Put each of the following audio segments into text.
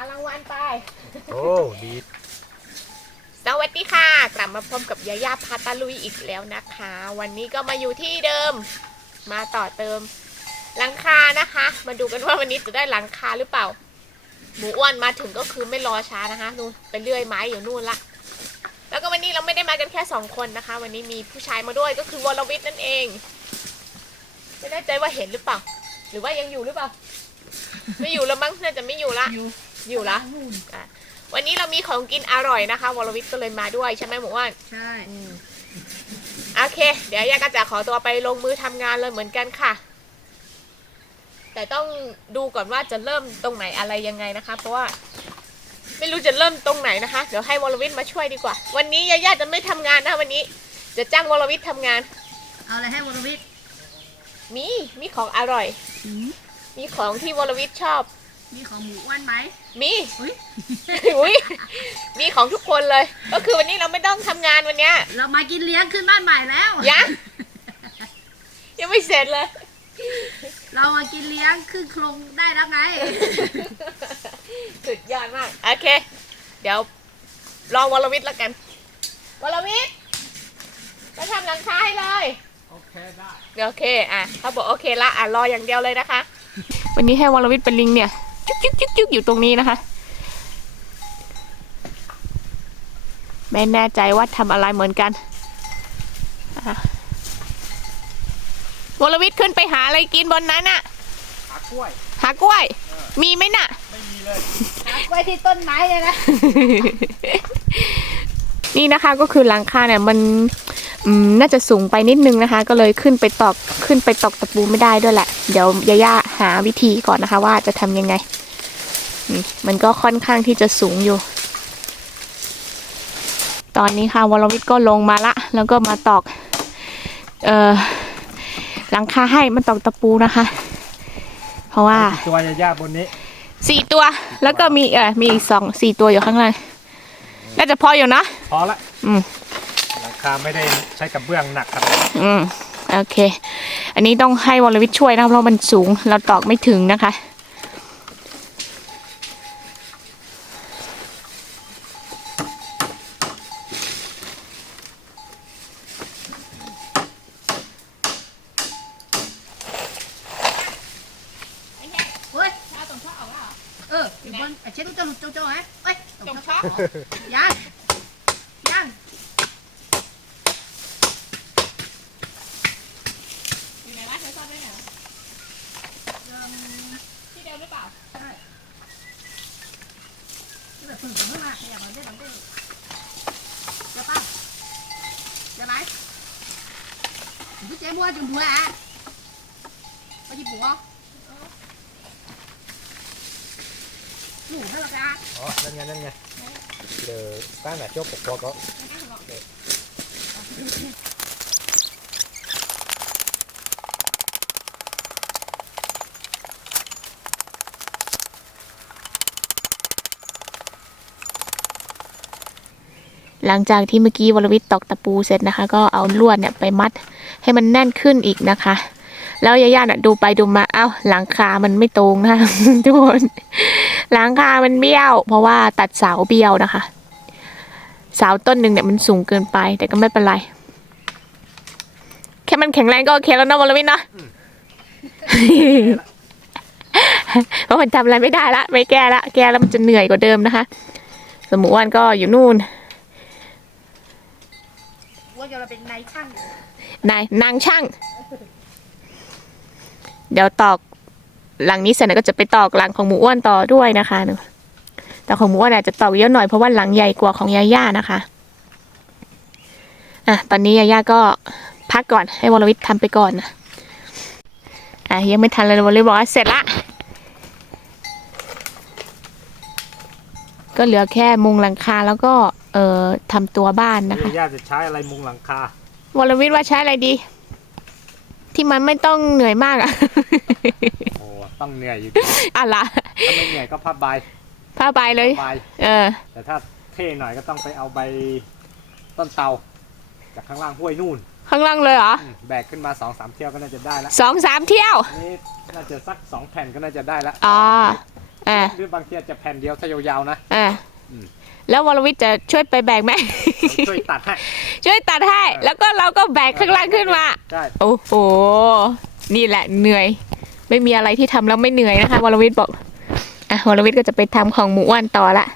เอารางวัลไป โอ้ดีสวัสดีค่ะ กลับมาพบกับยาย่าพาตาลุยอีกแล้วนะคะ วันนี้ก็มาอยู่ที่เดิม มาต่อเติมหลังคานะคะ มาดูกันว่าวันนี้จะได้หลังคาหรือเปล่า หมูอ้วนมาถึงก็คือไม่รอช้านะคะนู่นไปเลื่อยไม้อยู่นู่นละ แล้วก็วันนี้เราไม่ได้มากันแค่สองคนนะคะ วันนี้มีผู้ชายมาด้วยก็คือวรวิทย์นั่นเอง ไม่แน่ใจว่าเห็นหรือเปล่า หรือว่ายังอยู่หรือเปล่า ไม่อยู่แล้วมั้งน่าจะไม่อยู่ละอยู่ อยู่ละอะวันนี้เรามีของกินอร่อยนะคะ วรวิทย์ก็เลยมาด้วยใช่ไหมหมูอ้วนใช่โอเค เดี๋ยวยาก็จะขอตัวไปลงมือทำงานเลยเหมือนกันค่ะ แต่ต้องดูก่อนว่าจะเริ่มตรงไหนอะไรยังไงนะคะ เพราะว่า ไม่รู้จะเริ่มตรงไหนนะคะ เดี๋ยวให้วรวิทย์มาช่วยดีกว่า วันนี้ยาย่าจะไม่ทำงานนะวันนี้ จะจ้างวรวิทย์ทำงาน เอาอะไรให้วรวิทย์มีมีของอร่อย มีของที่วรวิทย์ชอบ มีของหมูอ้วนไหม มีอุ้ยอุ้ยมีของทุกคนเลย ก็คือวันนี้เราไม่ต้องทำงานวันเนี้ยเรามากินเลี้ยงขึ้นบ้านใหม่แล้ว ยัง ยังไม่เสร็จเลย เรามากินเลี้ยงขึ้นโครงได้แล้วไง สุดยอดมาก โอเค เดี๋ยวรอวรวิทย์แล้วกัน วรวิทย์มาทำหลังคาให้เลย โอเคได้ โอเค อะเขาบอกโอเคละ อะ รออย่างเดียวเลยนะคะ วันนี้ให้วรวิทย์เป็นลิงเนี่ย จุ๊กจุ๊กจุ๊กจุ๊กอยู่ตรงนี้นะคะ ไม่แน่ใจว่าทำอะไรเหมือนกันวรวิทย์ขึ้นไปหาอะไรกินบนนั้นน่ะ หากล้วย หากล้วย มีไหมน่ะ ไม่มีเลยไว้ที่ต้นไม้เลยนะ นี่นะคะก็คือหลังคาเนี่ยมัน น่าจะสูงไปนิดนึงนะคะ ก็เลยขึ้นไปตอกขึ้นไปตอกตะปูไม่ได้ด้วยแหละ เดี๋ยวยาย่าหาวิธีก่อนนะคะ ว่าจะทำยังไงนี่มันก็ค่อนข้างที่จะสูงอยู่ ตอนนี้ค่ะวรวิทย์ก็ลงมาละ แล้วก็มาตอก เอ่อหลังคาให้มันตอกตะปูนะคะ เพราะว่า ตัวยาย่าบนนี้สี่ตัว แล้วก็มีเออมีอีกสองสี่ตัวอยู่ข้างล่างน่าจะพออยู่นะพอละอืม หลังคาไม่ได้ใช้กับเบื้องหนักขนาดนั้นอืมโอเค อันนี้ต้องให้วรวิทย์ช่วยนะเพราะมันสูงเราตอกไม่ถึงนะคะ เฮ้ยเอออยู่บนเช็ดตู้เจ้าหลุดเจ้าเจ้าฮะเอ้ยตรงช็อยังยัง อยู่ไหนวะเธอซ่อนไว้ไหนที่เดิมหรือเปล่า แบบพึ่งพึ่งมาขยับมาได้ทำได้จะป้าจะไหมพี่เจ๊บัวจุ่มบัวอะไปที่บัวหนูเท่าไหร่อะ อ๋อ นั่นไง นั่นไงเดี๋ยวตั้งแต่ช่วงปกครองก็ หลังจากที่เมื่อกี้วรวิทย์ตอกตะปูเสร็จนะคะ ก็เอาลวดเนี่ยไปมัดให้มันแน่นขึ้นอีกนะคะ แล้วยาย่าน่ะดูไปดูมาเอ้าหลังคามันไม่ตรงนะคะทุกคนหลังคามันเบี้ยว เพราะว่าตัดเสาเบี้ยวนะคะ สาต้นหนึ่งเนี่ยมันสูงเกินไป แต่ก็ไม่เป็นไร แค่มันแข็งแรงก็โอเคแล้วเนอะวรวิทย์เนาะเพราะมันทำอะไรไม่ได้ละ ไม่แก้ละ แก้แล้วมันจะเหนื่อยกว่าเดิมนะคะ สมมุติวันก็อยู่นู่นว่าจะมาเป็นนายช่างนายนางช่าง เดี๋ยวตอกหลังนี้เสร็จแล้วก็จะไปตอกหลังของหมูอ้วนต่อด้วยนะคะหนู แต่ของหมูอ้วนอาจจะตอกเยอะหน่อยเพราะว่าหลังใหญ่กว่าของยาย่านะคะอะตอนนี้ยาย่าก็พักก่อนให้วรวิทย์ทำไปก่อนนะอะยังไม่ทันเลยวรวิทย์บอกว่าเสร็จละก็เหลือแค่มุงหลังคาแล้วก็เอ่อทำตัวบ้านนะคะยาย่าจะใช้อะไรมุงหลังคาวรวิทย์ว่าใช้อะไรดี ที่มันไม่ต้องเหนื่อยมากอะโอ้ต้องเหนื่อยอยู่อะไรถ้าไม่เหนื่อยก็พับใบ ผ้าใบเลย ใบเออ แต่ถ้าเท่หน่อยก็ต้องไปเอาใบต้นเตา จากข้างล่างห้วยนู่นข้างล่างเลยเหรออืมแบกขึ้นมาสองสามเที่ยวก็น่าจะได้แล้วสองสามเที่ยวนี่น่าจะสักสองแผ่นก็น่าจะได้แล้วอ๋ออ่าหรือบางทีอาจจะแผ่นเดียวถ้ายาวๆนะอ่าอืมแล้ววรวิทย์จะช่วยไปแบกไหมช่วยตัดให้ ช่วยตัดให้แล้วก็เราก็แบกข้างล่างขึ้นมา ใช่โอ้โห นี่แหละเหนื่อย ไม่มีอะไรที่ทำแล้วไม่เหนื่อยนะคะวรวิทย์บอก อะวรวิทย์ก็จะไปทำของหมูอ้วนต่อละ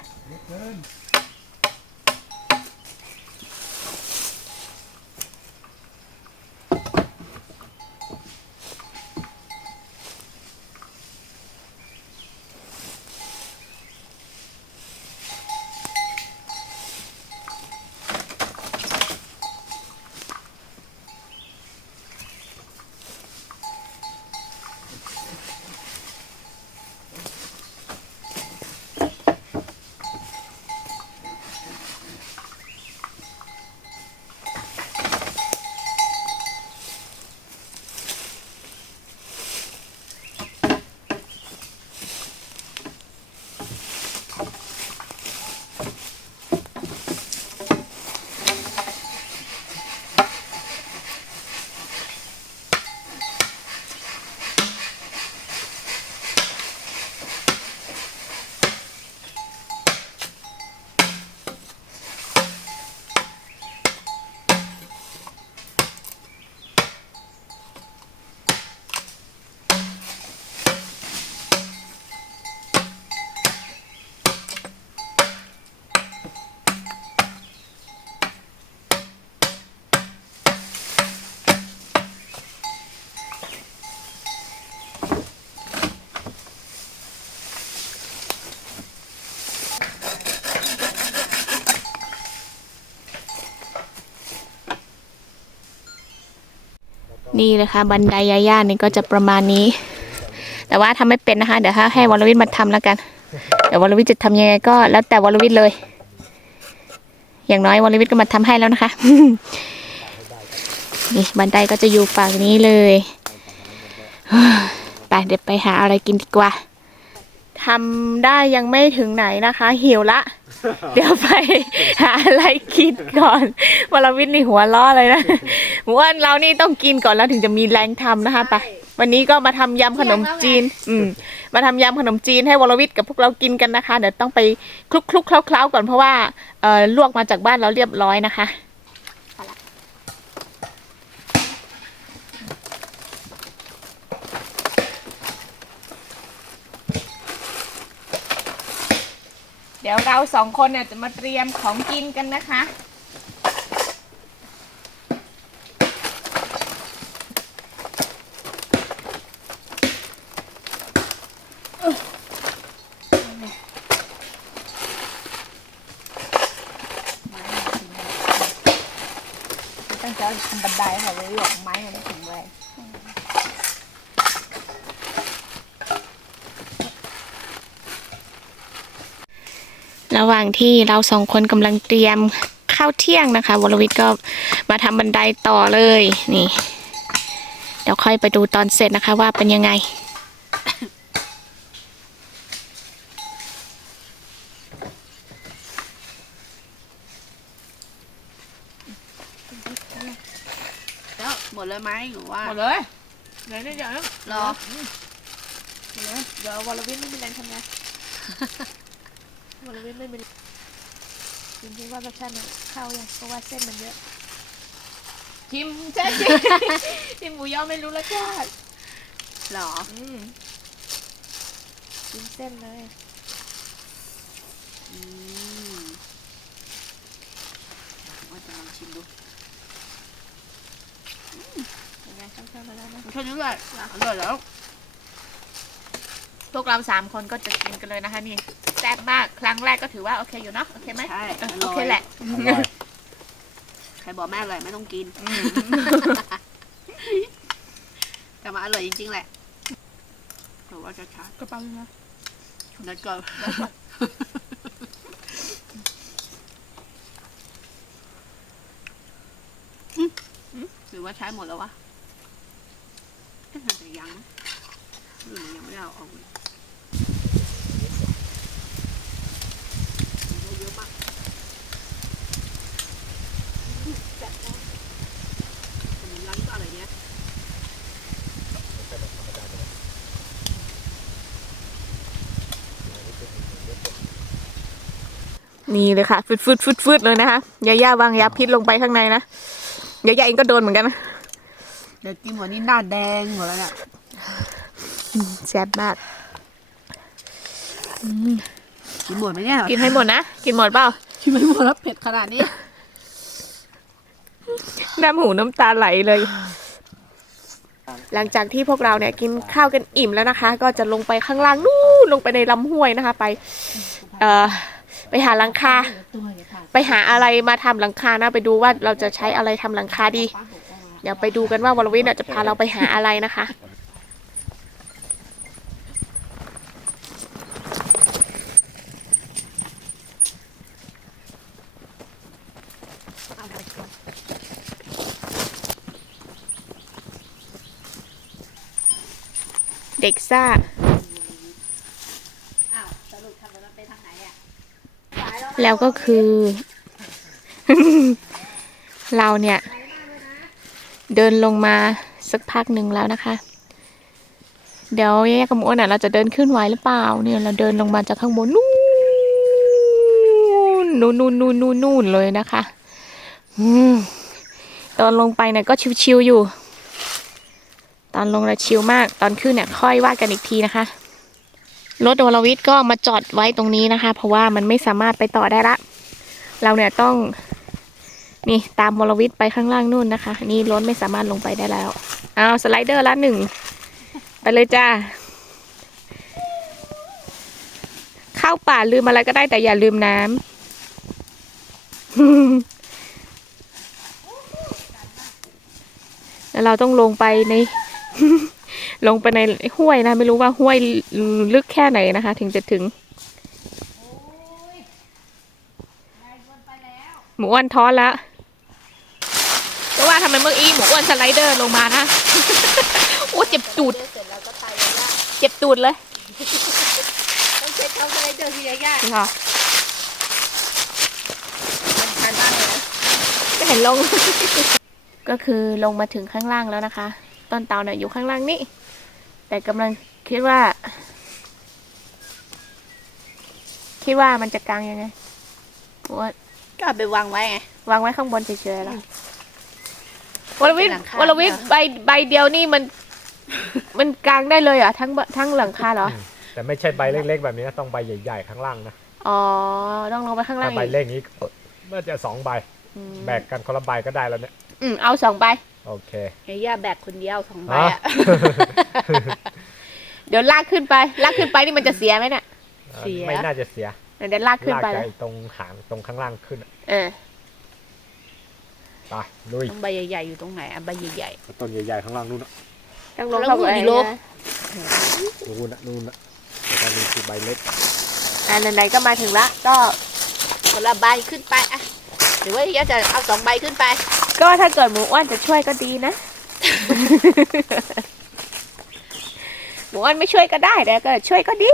นี่นะคะบันไดยาย่านี่ก็จะประมาณนี้ แต่ว่าทำไม่เป็นนะคะ เดี๋ยวให้วรวิทย์มาทำแล้วกัน เดี๋ยววรวิทย์จะทำยังไงก็แล้วแต่วรวิทย์เลย อย่างน้อยวรวิทย์ก็มาทำให้แล้วนะคะ นี่บันไดก็จะอยู่ฝั่งนี้เลย ไปเดี๋ยวไปหาอะไรกินดีกว่า ทำได้ยังไม่ถึงไหนนะคะ หิวละ เดี๋ยวไปหาอะไรกินก่อนวรวิทย์นี่หัวล้อเลยนะหมูอ้วนเรานี่ต้องกินก่อนแล้วถึงจะมีแรงทำนะคะไปวันนี้ก็มาทำยำขนมจีน อืม มาทำยำขนมจีนให้วรวิทย์กับพวกเรากินกันนะคะ เดี๋ยวต้องไปคลุกคลุกๆเคล้าๆก่อนเพราะว่าเอ่อลวกมาจากบ้านเราเรียบร้อยนะคะ เดี๋ยวเราสองคนเนี่ยจะมาเตรียมของกินกันนะคะ ตั้งใจทำบันไดค่ะเลยหลอกไม้มันไม่ถึงเลยระหว่างที่เราสองคนกำลังเตรียมข้าวเที่ยงนะคะ วรวิทย์ก็มาทำบันไดต่อเลยนี่ เดี๋ยวค่อยไปดูตอนเสร็จนะคะว่าเป็นยังไงแล้วหมดเลยไหมหรือว่าหมดเลยไหนเนี่ยเดี๋ยวรอเดี๋ยววรวิทย์ไม่มีแรงทำงาน วรวิทย์ไม่มีจริงๆว่ารสชาติมันเข้ายังเพราะว่าเส้นมันเยอะชิมเส้นชิมชิมหมูยอไม่รู้รสชาติหรออืมชิมเส้นเลยอืมว่าจะลองชิมดูยังไงเข้าๆมาแล้วนะแค่นี้แหละอร่อยแล้ว พวกเราสามคนก็จะกินกันเลยนะคะนี่แซ่บมาก ครั้งแรกก็ถือว่าโอเคอยู่เนาะ โอเคไหมใช่เอออโอร่อยเคแหละ อร่อยใครบอกแม่อร่อยไม่ต้องกิน แต่มาอร่อยจริงๆแหละแต่ว่าจะช้ากระเป๋าเลยนะนัดก่อนหรือว่าใช้หมดแล้ววะเอ๊ะแต่ยังนะหรือมันยังไม่ได้เอาออกเลยเยอะมากแต่มันร้านก็อะไรเนี้ย นี่เลยค่ะฟืดฟืดฟืดฟืดเลยนะคะยาย่าวางยาพิษลงไปข้างในนะยาย่าเองก็โดนเหมือนกันนะเดี๋ยวกินหมดนี่หน้าแดงหมดแล้วเนี่ยแซ่บมากกินหมดไหมเนี่ยกินให้หมดนะกินหมดเปล่ากินไม่หมดแล้วเผ็ดขนาดนี้ น้ำหูน้ำตาไหลเลย หลังจากที่พวกเราเนี่ยกินข้าวกันอิ่มแล้วนะคะ ก็จะลงไปข้างล่างนู่นลงไปในลำห้วยนะคะ ไป เอ่อ ไปหาหลังคา ไปหาอะไรมาทำหลังคานะไปดูว่าเราจะใช้อะไรทำหลังคาดี เดี๋ยวไปดูกันว่าวรวิทย์เนี่ยจะพาเราไปหาอะไรนะคะเด็กซ่า แล้วก็คือ เราเนี่ย เดินลงมาสักพักหนึ่งแล้วนะคะ เดี๋ยวแยกกับหมอ้วนอะเราจะเดินขึ้นไหวหรือเปล่า เนี่ยเราเดินลงมาจากข้างบนนู่นนู่นนู่นนู่นนู่นนู่นเลยนะคะอืมตอนลงไปเนี่ยก็ชิวๆอยู่ ตอนลงเราชิลมาก ตอนขึ้นเนี่ยค่อยว่ากันอีกทีนะคะ รถวรวิทย์ก็มาจอดไว้ตรงนี้นะคะ เพราะว่ามันไม่สามารถไปต่อได้ละ เราเนี่ยต้อง นี่ตามวรวิทย์ไปข้างล่างนู่นนะคะ นี่รถไม่สามารถลงไปได้แล้วเอาสไลเดอร์ละหนึ่งไปเลยจ้าเข้าป่าลืมอะไรก็ได้แต่อย่าลืมน้ำแล้วเราต้องลงไปใน ลงไปในห้วยนะ ไม่รู้ว่าห้วยลึกแค่ไหนนะคะ ถึงจะถึงหมูอ้วนท้อนแล้วก็ว่าทำไมเมื่อกี้หมูอ้วนสไลเดอร์ลงมานะ โอ้เจ็บตูดเจ็บตูดเลย ต้องเช็คเขาจะได้เจอที่ยากค่ะๆทานมากเลยนะก็เห็นลง ก็คือลงมาถึงข้างล่างแล้วนะคะ ต้นเตาเนี่ยอยู่ข้างล่างนี่ แต่กำลังคิดว่า คิดว่ามันจะกลางยังไงหมูอ้วนก็เอาไปวางไว้ไง วางไว้ข้างบนเฉยๆแล้ววรวิทย์เป็นหลังคาวรวิทย์ใบใบเดียวนี่มัน มันกลางได้เลยเหรอทั้งบทั้งหลังคาเหรอแต่ไม่ใช่ใบเล็ก ๆ แบบนี้นะต้องใบใหญ่ๆข้างล่างนะอ๋อต้องลงไปข้างล่าถ้างใบอีกเล็กนี้น่าจะสองใบอืมแบกกันคนละใบก็ได้แล้วเนี่ยอืมเอาสองใบ โอเคยาย่าแบกคนเดียวสองใบฮะอะเดี๋ยวลากขึ้นไป ลากขึ้นไปนี่มันจะเสียไหมเนี่ย เสีย ไม่น่าจะเสีย เดี๋ยวลากขึ้นลากไปจากแล้วไอ้ตรงหางตรงข้างล่างขึ้นอะเออไปลุยต้องใบใหญ่ๆอยู่ตรงไหนอะใบใหญ่ต้นใหญ่ๆข้างล่างนู่นนะต้องลงแล้วเข้าไปมือกี่โลนะนู่นนะนู่นนะแล้วก็มีคือใบเล็กอ่าไหนๆก็มาถึงละ ก็ๆคนละใบขึ้นไปอะหรือว่ายาย่าจะเอาสองใบขึ้นไป ก็ถ้าเกิดหมูอ้วนจะช่วยก็ดีนะ หมูอ้วนไม่ช่วยก็ได้แต่ก็ช่วยก็ดี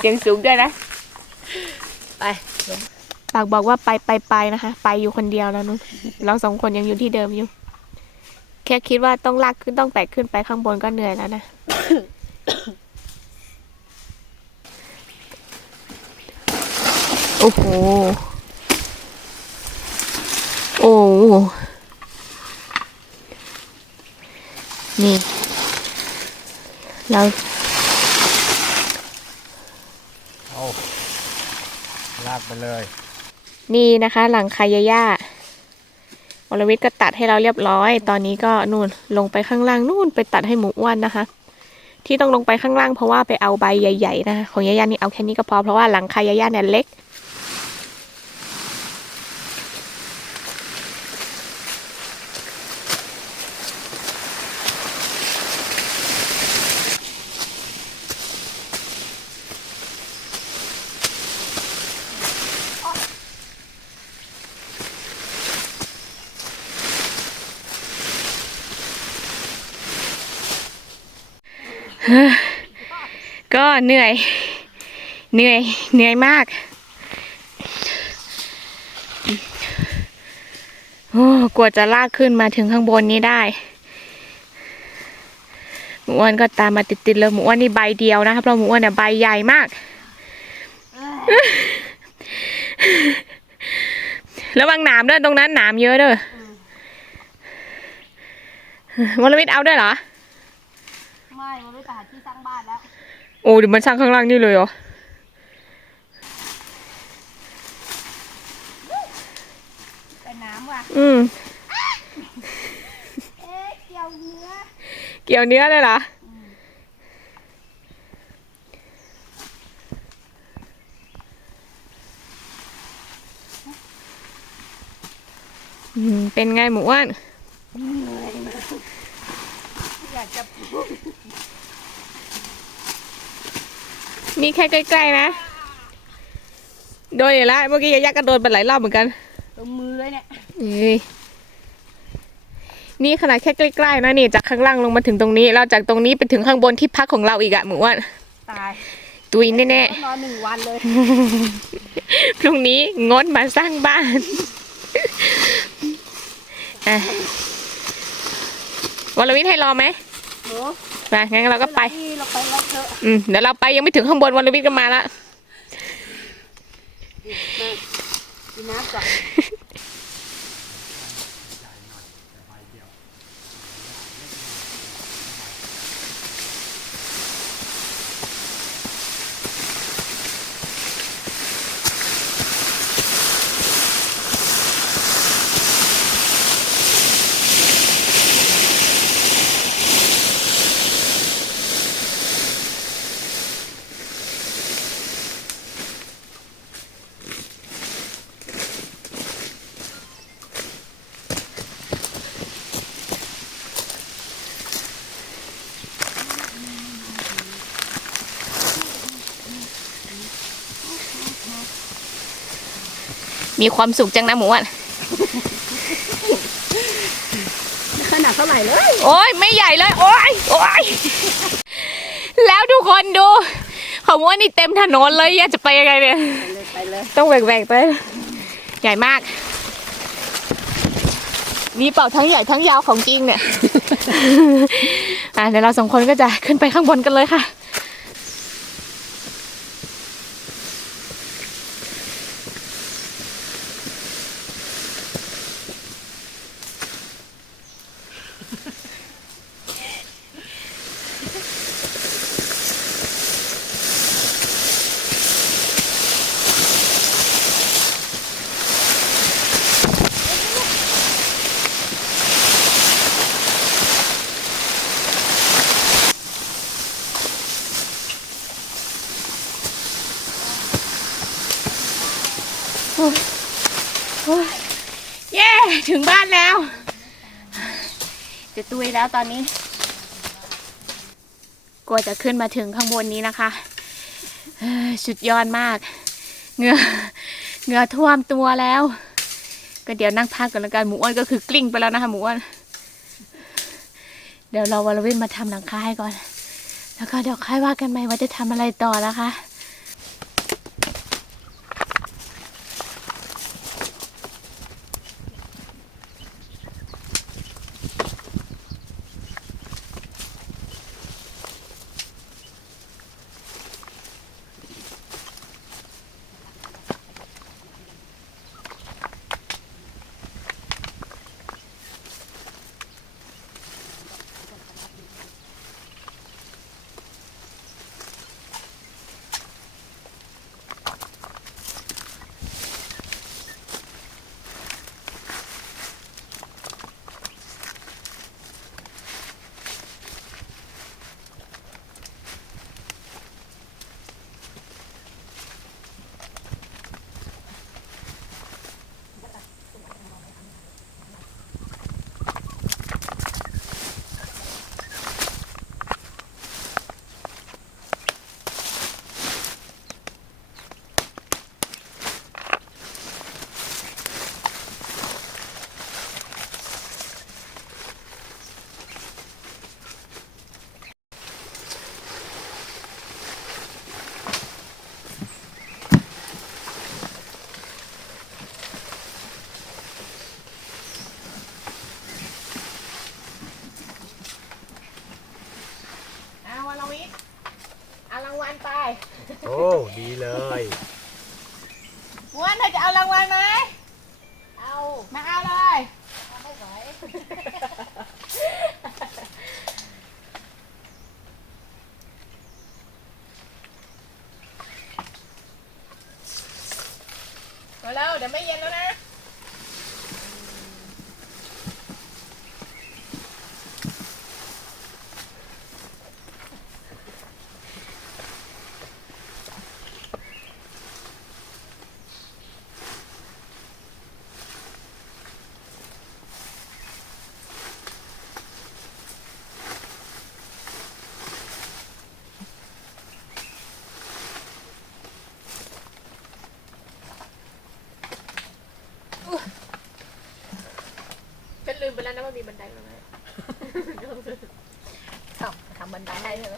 เสียงสูงด้วยนะ ไปปากบอกว่าไปไปไปนะคะ ไปอยู่คนเดียวแล้วนุ้นเราสองคนยังอยู่ที่เดิมอยู่ แค่คิดว่าต้องลากขึ้นต้องแตกขึ้นไปข้างบนก็เหนื่อยแล้วนะ โอ้โหโอ้โห นี่ เราเอาลากไปเลย นี่นะคะ หลังคายาย่าวรวิทย์ก็ตัดให้เราเรียบร้อย ตอนนี้ก็นู่นลงไปข้างล่างนู่นไปตัดให้หมูอ้วนนะคะ ที่ต้องลงไปข้างล่างเพราะว่าไปเอาใบใหญ่ๆนะคะของยาย่านี่เอาแค่นี้ก็พอเพราะว่าหลังคายาย่าเนี่ยเล็ก ก็เหนื่อย เหนื่อย เหนื่อยมาก โอ้กว่าจะลากขึ้นมาถึงข้างบนนี้ได้ หมูอ้วนก็ตามมาติดๆเลยหมูอ้วนนี่ใบเดียวนะครับเพราะหมูอ้วนเนี่ยใบใหญ่มาก ระวังหนามด้วยตรงนั้นหนามเยอะเด้อวรวิทย์เอาด้วยเหรอ ไม่มันไม่ไปหาที่สร้างบ้านแล้ว โอ้เดี๋ยวมันสร้างข้างล่างนี่เลยเหรอแต่น้ำว่ะ อืม เอ๊ะเกี่ยวเนื้อ เกี่ยวเนื้อเลยเหรออืมเป็นไงหมูอ้วนอยากจะ นี่แค่ใกล้ๆนะ โดนอยู่แล้วเมื่อกี้ยายักษ์ก็โดนไปหลายรอบเหมือนกันตรงมือเลยเนี่ยเอ้ยนี่ขนาดแค่ใกล้ๆนะนี่จากข้างล่างลงมาถึงตรงนี้แล้วจากตรงนี้ไปถึงข้างบนที่พักของเราอีกอะหมูอ้วนตายตุยแน่ต้องนอนหนึ่งวันเลยๆพรุ่งนี้งดมาสร้างบ้านอะวรวิทย์ให้รอไหมหนู ไปงั้นเราก็ไปนี่เราไปแล้วเถอะอืมเดี๋ยวเราไปยังไม่ถึงข้างบนวรวิทย์ก็มาละมากินน้ำก่อน มีความสุขจังนะหมูอ้วนขนาดเท่าไหร่เลย โอ้ยไม่ใหญ่เลย โอ้ยโอ้ยแล้วทุกคนดู ของว่านี่เต็มถนนเลยอยากจะไปยังไงเนี่ย ไปเลยไปเลยต้องแหวกๆไป ใหญ่มากมีเป่าทั้งใหญ่ทั้งยาวของจริงเนี่ย อะเดี๋ยวเราสองคนก็จะขึ้นไปข้างบนกันเลยค่ะ เย้ ถึงบ้านแล้ว จะตุยแล้วตอนนี้กลัวจะขึ้นมาถึงข้างบนนี้นะคะสุดยอดมากเงือเงือท่วมตัวแล้ว ก็เดี๋ยวนั่งพักกันแล้วกันหมูอ้วนก็คือกลิ้งไปแล้วนะคะหมูอ้วนเดี๋ยวเราวรวินมาทำหลังคาให้ก่อน แล้วก็เดี๋ยวค่อยว่ากันใหม่ว่าจะทำอะไรต่อนะคะ มาแล้ ไม่เย็นแล้วนะฉันลืมไปแล้วนะว่ามีบันไดตรงนั้นเอาทำบันไดให้เลย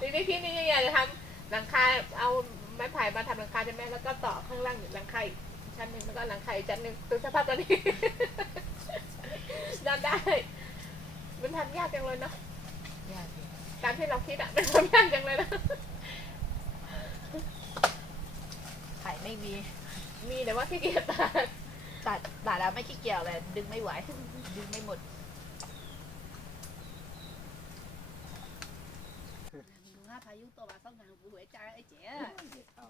นี่พี่พี่นี่อยากจะทำหลังคาเอาไม้ไผ่มาทำหลังคาใช่ไหมแล้วก็ต่อข้างล่างหลังคาอีกชั้นหนึ่งแล้วก็หลังคาอีกชั้นหนึ่งดูสภาพตอนนี้ดันได้ มันทำยากจังเลยเนาะ ยากอยู่ ตามที่เราคิดอะ มันทำยากจังเลยนะ ไข่ไม่มี มีแต่ว่าขี้เกียจตัดตัดตัดแล้วไม่ขี้เกียจเลยดึงไม่ไหว ดึงไม่หมด ดูฮะพายุตัวมาต้องการกูหัวใจไอ้เจ๊เอา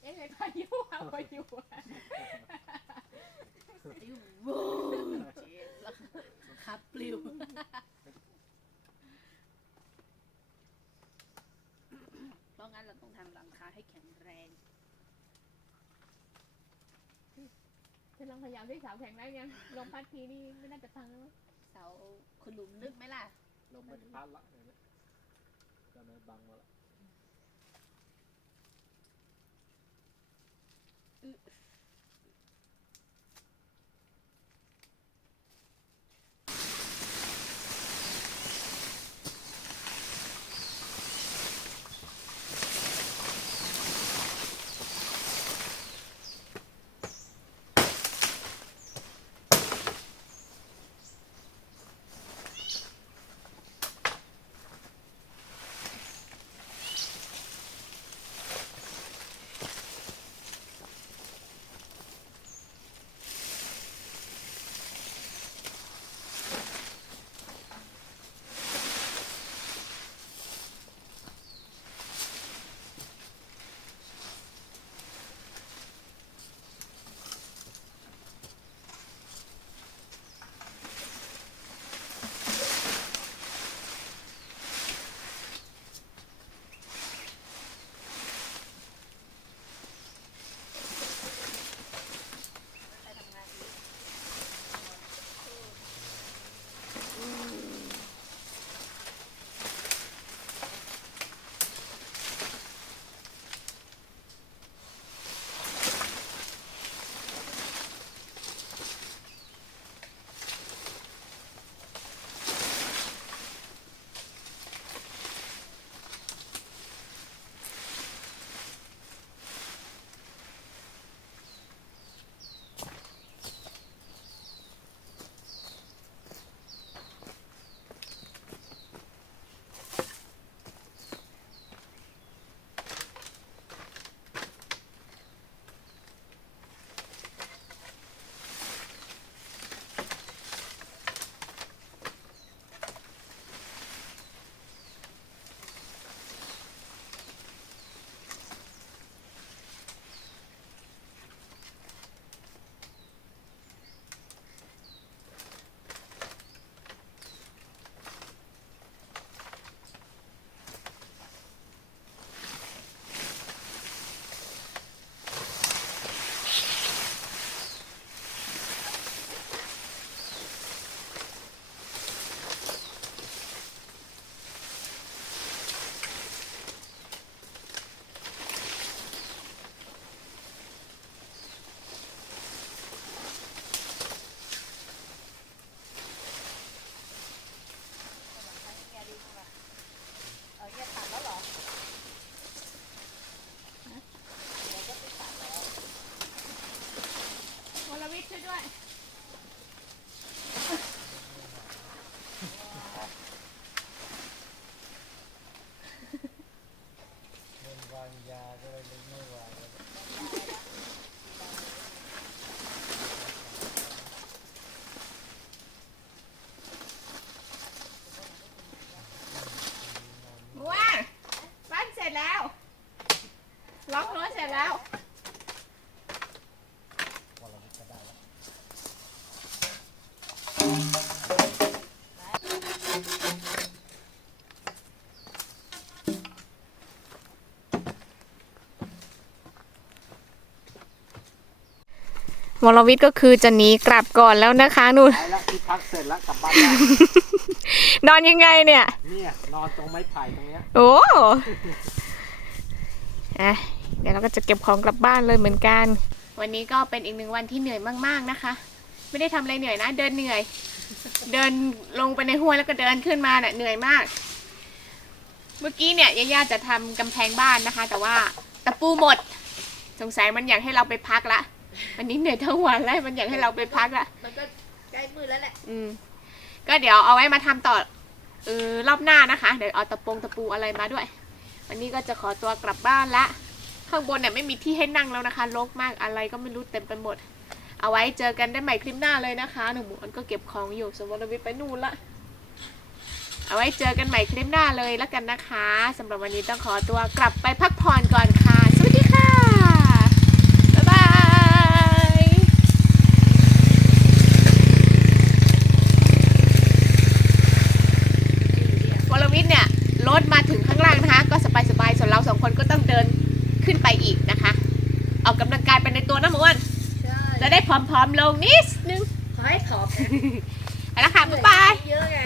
เอ๊ะไงพายุเอาพายุอะพายุวูเจ๊แล้วขับปลิวเพราะงั้นเราต้องทำหลังคา ให้แข็งแรงฉันลองพยายามที่สาวแข็งได้ยังลงพัดทีนี่ไม่น่าจะพังแล้วมั้งเสาคุณลุมลึกไหมล่ะลงไปพัดละเห็นไหมจะไม่บังมาละ วรวิทย์ก็คือจะหนีกลับก่อนแล้วนะคะนู่นไปละที่พักเสร็จแล้วกลับบ้านได้นอนยังไงเนี่ย เนี่ยนอนตรงไม้ไผ่ตรงเนี้ยโอ้อะเดี๋ยวเราก็จะเก็บของกลับบ้านเลยเหมือนกัน วันนี้ก็เป็นอีกหนึ่งวันที่เหนื่อยมาก ๆนะคะ ไม่ได้ทำอะไรเหนื่อยนะ เดินเหนื่อย เดินลงไปในห้วยแล้วก็เดินขึ้นมาเน่ะเหนื่อยมาก เมื่อกี้เนี่ยย่าๆจะทำกำแพงบ้านนะคะ แต่ว่าตะปูหมด สงสัยมันอยากให้เราไปพักละ วันนี้เหนื่อยทั้งวันแล้วมันอยากให้เราไปพักละมันก็ใกล้มือแล้วแหละอืม ก็เดี๋ยวเอาไว้มาทำต่อเออรอบหน้านะคะ เดี๋ยวเอาตะปงตะปูอะไรมาด้วย วันนี้ก็จะขอตัวกลับบ้านละข้างบนเนี่ยไม่มีที่ให้นั่งแล้วนะคะรกมากอะไรก็ไม่รู้เต็มไปหมด เอาไว้เจอกันได้ใหม่คลิปหน้าเลยนะคะ หนูหมูอันก็เก็บของอยู่สมวรวิทย์ไปนู่นละเอาไว้เจอกันใหม่คลิปหน้าเลยแล้วกันนะคะสำหรับวันนี้ต้องขอตัวกลับไปพักผ่อนก่อนค่ะ สวัสดีค่ะ บ๊ายบาย วรวิทย์เนี่ยรถมาถึงข้างล่างนะคะ ก็สบายๆ ส่วนเราสองคนก็ต้องเดินขึ้นไปอีกนะคะ ออกกำลังกายไปในตัวนะหมอ้วนใช่จะได้ผอมๆลงนิดนึงขอให้ผอมนะไปแล้วค่ะบ๊ายบาย เยอะไง